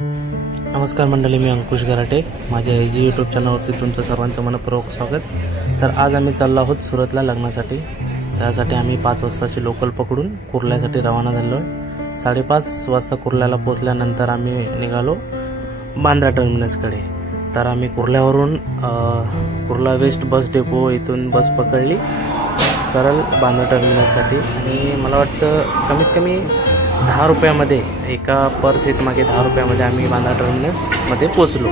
नमस्कार मंडळी, मी अंकुश गराटे. माझ्या AG यूट्यूब चॅनलवरती तुमचं सर्वांचं मनपूर्वक स्वागत. तर आज आम्ही चाललो आहोत सुरतला लग्नासाठी. त्यासाठी आम्ही 5 वाजताची लोकल पकडून कुर्ल्यासाठी रवाना झालो. 5:30 वाजता कुर्ल्याला पोचल्यानंतर आम्ही निघालो बांद्रा टर्मिनसकडे. तर आम्ही कुर्ल्यावरून कुर्ला वेस्ट बस डेपो इथून बस पकडली सरळ बांद्रा टर्मिनससाठी. आणि मला वाटतं कमीत कमी 10 रुपयामध्ये एका पर सीट मागे 10 रुपयामध्ये आम्ही बांद्रा टर्मिनसमध्ये पोचलो.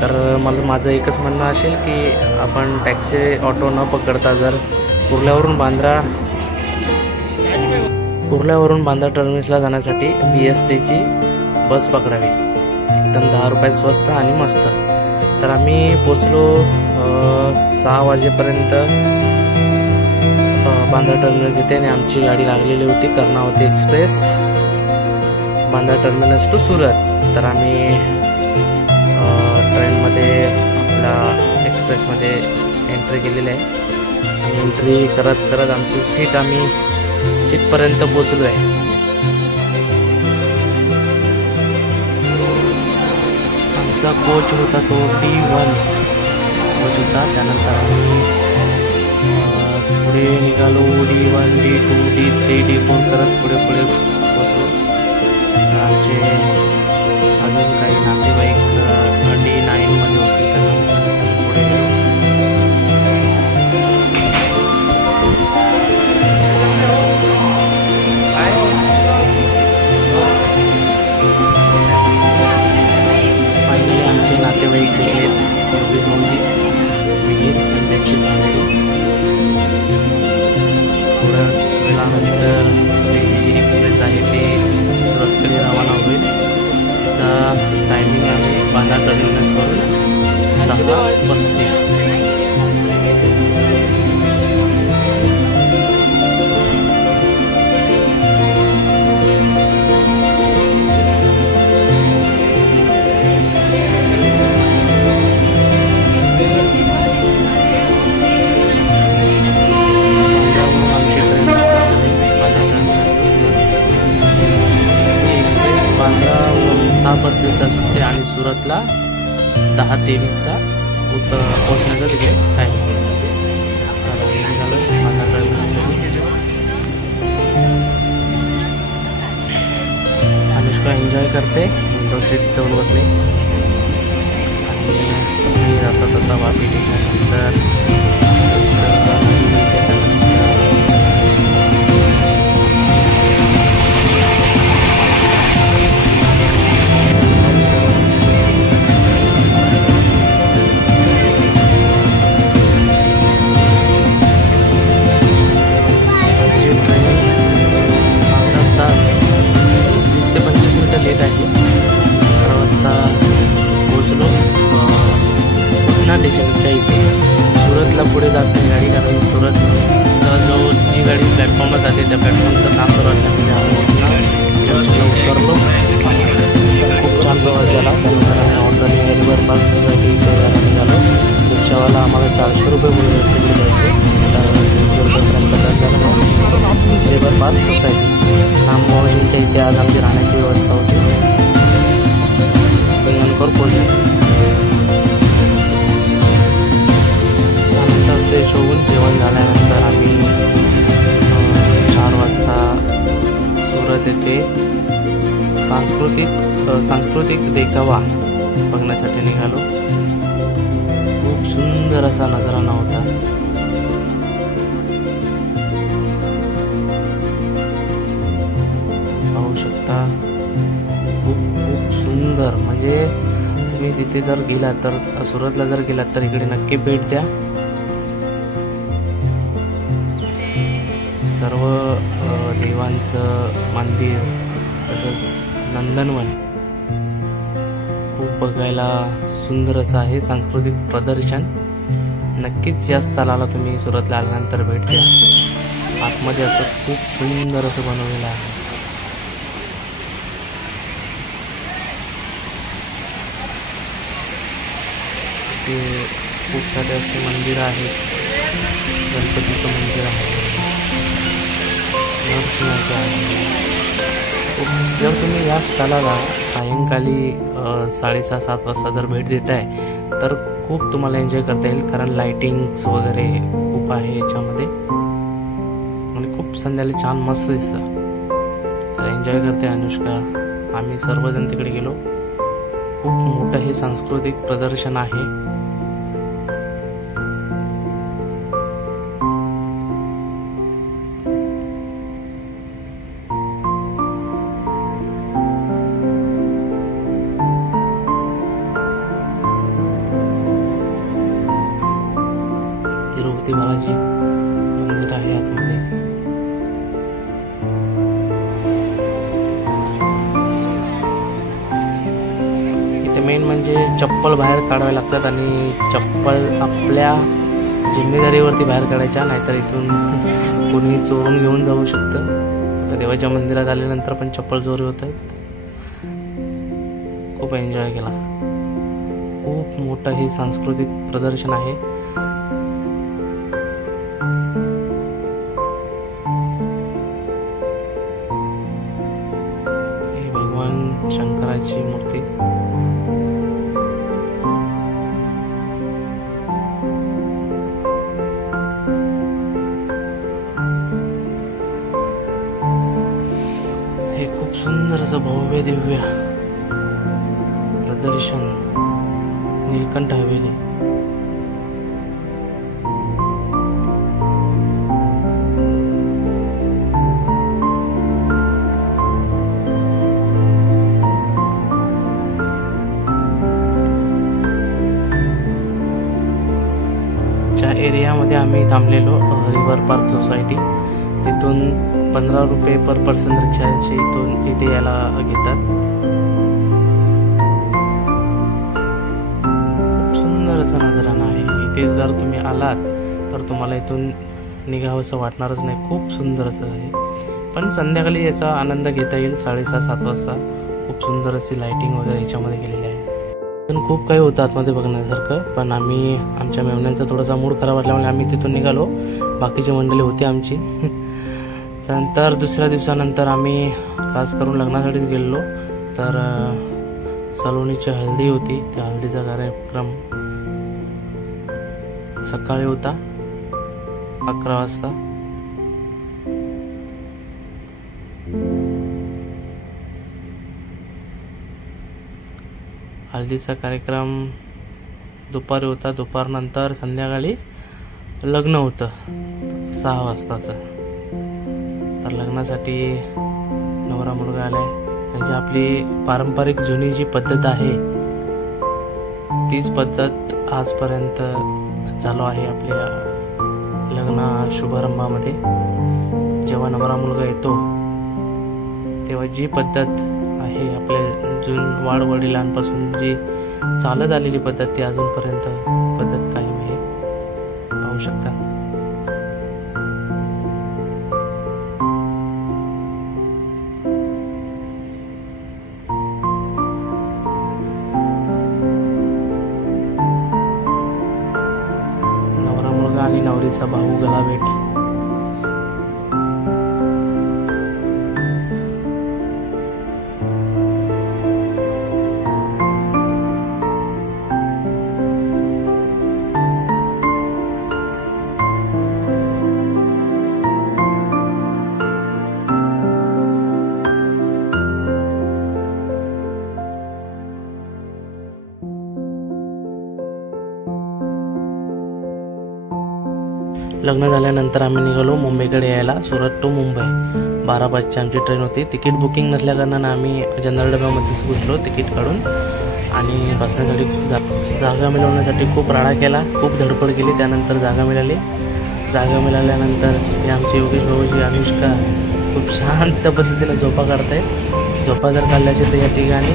तर माझं एकच म्हणणं असेल की आपण टॅक्सी ऑटो न पकडता जर कुर्ल्यावरून बांद्रा टर्मिनसला जाण्यासाठी BSTची बस पकडावी. एकदम 10 रुपयात स्वस्त आणि मस्त. तर आम्ही पोचलो 6 वाजेपर्यंत बांद्रा टर्मिनस येते आणि आमची गाडी लागलेली होती Karnavati express Bandra terminus to Surat. तर आम्ही ट्रेनमध्ये आपला एक्सप्रेसमध्ये एंट्री केलेली आहे. आणि एंट्री करत करत आमची सीटपर्यंत पोचलो आहे. आमचा कोच होता तो D1 कोच होता. त्यानंतर आम्ही पुढे निघालो. D1, D2, D3, D4 करत पुढे पोचलो. आमचे अजून काही नातेवाईक D9 मध्ये होते. त्यानंतर पुढे गेलो. फायनली आमचे नातेवाईक गेले. थोड्या वेळानंतर जी एक्सप्रेस आहे ते सुरतकडे रवाना होईल. त्याचा टायमिंग आहे बांद्रा टर्मिनसवरून 6:35. बसचा सुट्टे आणि सुरतला 10:23चा पोहोचण्याचा तिथे टाईम. अनुष्का एन्जॉय करते, विंडो सीट जवळ बसले आणि जातात आता वापी ठिकाणानंतर लेट आहे. 11 वाजता पोचलो स्टेशनच्या इथे. सुरतला पुढे जात नाही गाडी, कारण सुरत जवळ जी गाडी प्लॅटफॉर्मला जाते त्या प्लॅटफॉर्मचं काम करत नाही. जंक्शनला उतरलो. खूप छान प्रवास झाला. त्यानंतर आम्ही ऑर्डर रिव्हर पार्क सोसायटी इथे जायला निघालो. रिक्षावाला आम्हाला 400 रुपये बोलले द्यायचे. त्यानंतर 300 रुपयापर्यंत झालं. रिव्हर पार्क सोसायटी राममोहनच्या इथे आज आमची राहण्याची व्यवस्था होती. संगणकर पोहोचले. त्यानंतर फ्रेश होऊन जेवण झाल्यानंतर आम्ही 4 वाजता सुरत येथे सांस्कृतिक देखावा बघण्यासाठी निघालो. खूप सुंदर असा नजारा होता. पाहू शकता. खूप सुंदर. म्हणजे तुम्ही तिथे जर गेलात तर सुरतला जर गेलात तर इकडे नक्की भेट द्या. सर्व देवांचं मंदिर तसंच नंदनवन खूप बघायला सुंदर असं आहे. सांस्कृतिक प्रदर्शन नक्कीच या स्थळाला तुम्ही सुरतला आल्यानंतर भेट द्या. आतमध्ये असं खूप सुंदर असं बनवलेलं आहे. खूप सारे असे मंदिर आहेत. गणपतीचं मंदिर आहे, नरसिंहाचं आहे. जर तुम्ही या स्थळाला सायंकाळी 6:30-7 वाजता जर भेट देताय तर खूप तुम्हाला एन्जॉय करता येईल, कारण लाइटिंग्स वगैरे खूप आहे याच्यामध्ये आणि खूप संध्याकाळी छान मस्त दिसतं. तर एन्जॉय करते अनुष्का. आम्ही सर्वजण तिकडे गेलो. खूप मोठं हे सांस्कृतिक प्रदर्शन आहे. तिरुपती बालाजी मंदिर आहे आतमध्ये. इथे मेन म्हणजे चप्पल बाहेर काढावे लागतात आणि चप्पल आपल्या जिम्मेदारीवरती बाहेर काढायच्या, नाहीतर इथून कोणी चोरून घेऊन जाऊ शकतं. देवाच्या मंदिरात आल्यानंतर पण चप्पल चोरी होत आहेत. खूप एन्जॉय केला. खूप मोठं हे सांस्कृतिक प्रदर्शन आहे. भगवान शंकराची मूर्ती. हे खूप सुंदर असं भव्य दिव्य प्रदर्शन नीलकंठ हवेली. एरियामध्ये आम्ही थांबलेलो रिव्हर पार्क सोसायटी. तिथून 15 रुपये पर पर्सन रिक्षाचे इथे यायला घेतात. खूप सुंदर असा नजारा आहे इथे. जर तुम्ही आलात तर तुम्हाला इथून निघावंसं वाटणारच नाही. खूप सुंदर असं आहे. पण संध्याकाळी याचा आनंद घेता येईल 6:30-7 वाजता. खूप सुंदर अशी लाइटिंग वगैरे याच्यामध्ये केलेली आहे. खूप काही होतं आतमध्ये बघण्यासारखं, पण आम्ही आमच्या मेहण्यांचा थोडासा मूड खराब वाटल्यामुळे आम्ही तिथून निघालो. बाकीची मंडळी होती आमची. त्यानंतर दुसऱ्या दिवसानंतर आम्ही खास करून लग्नासाठीच गेलो. तर सलोनीची हळदी होती. त्या हळदीचा कार्यक्रम सकाळी होता 11 वाजता. हळदीचा कार्यक्रम दुपारी होता. दुपारनंतर संध्याकाळी लग्न होतं 6 वाजताचं. तर लग्नासाठी नवरा मुलगा आलाय. म्हणजे आपली पारंपरिक जुनी जी पद्धत आहे तीच पद्धत आजपर्यंत चालू आहे आपल्या लग्न शुभारंभामध्ये. जेव्हा नवरा मुलगा येतो तेव्हा जी पद्धत आहे आपल्या वाडवडिलांपासून जी चालत आलेली पद्धत ती अजूनपर्यंत पद्धत कायम आहे. पाहू शकता. नवरा मुलगा आणि नवरीचा भाऊ गलाभेट. लग्न झाल्यानंतर आम्ही निघालो मुंबईकडे यायला. सुरत टू मुंबई 12:05ची आमची ट्रेन होती. तिकीट बुकिंग नसल्याकारणानं आम्ही जनरल डब्यामध्येच घुसलो तिकीट काढून आणि बसण्यासाठी जागा मिळवण्यासाठी खूप राडा केला. खूप धडपड केली. त्यानंतर जागा मिळाली. जागा मिळाल्यानंतर ही आमची योगेश भाऊजी अनुष्का खूप शांत पद्धतीने झोपा काढताय. झोपा जर काढल्याचे तर या ठिकाणी